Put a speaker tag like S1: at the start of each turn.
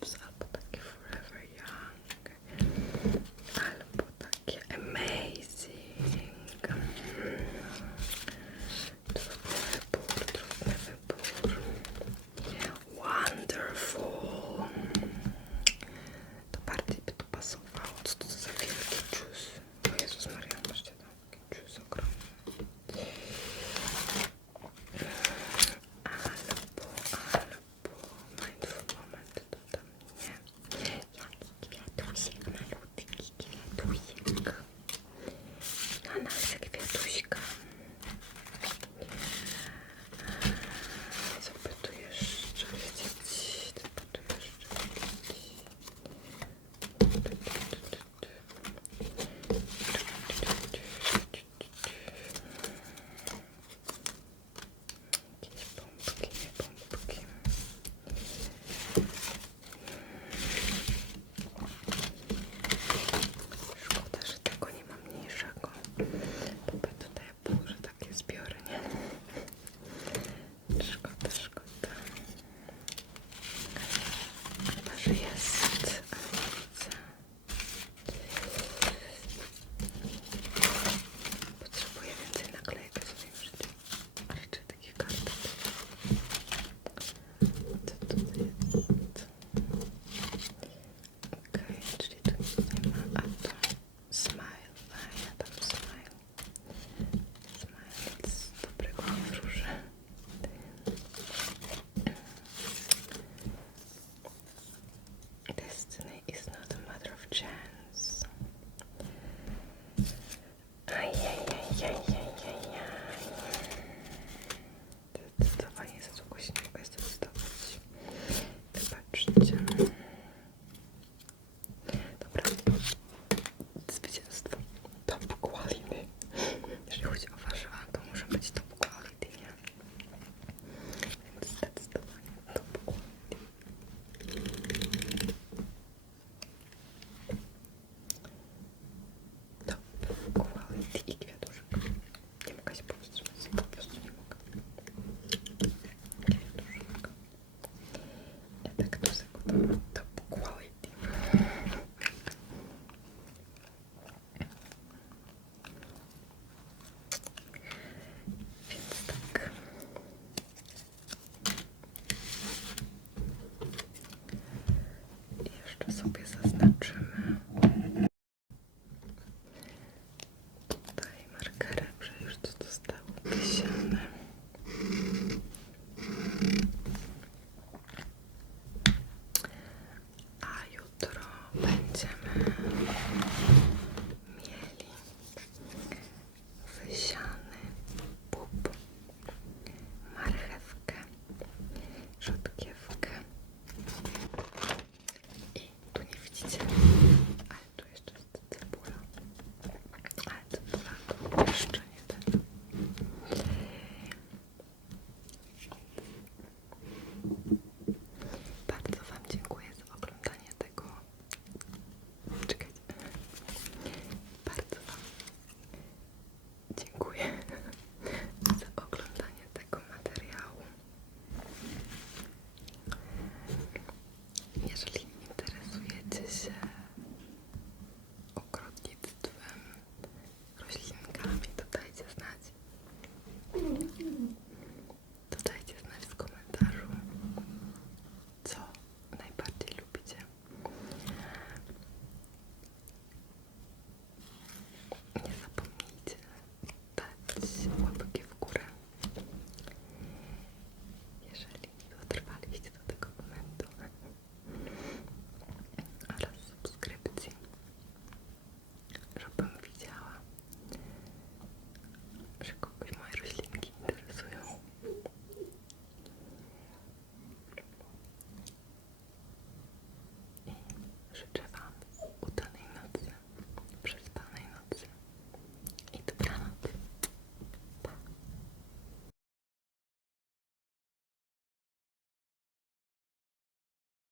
S1: positive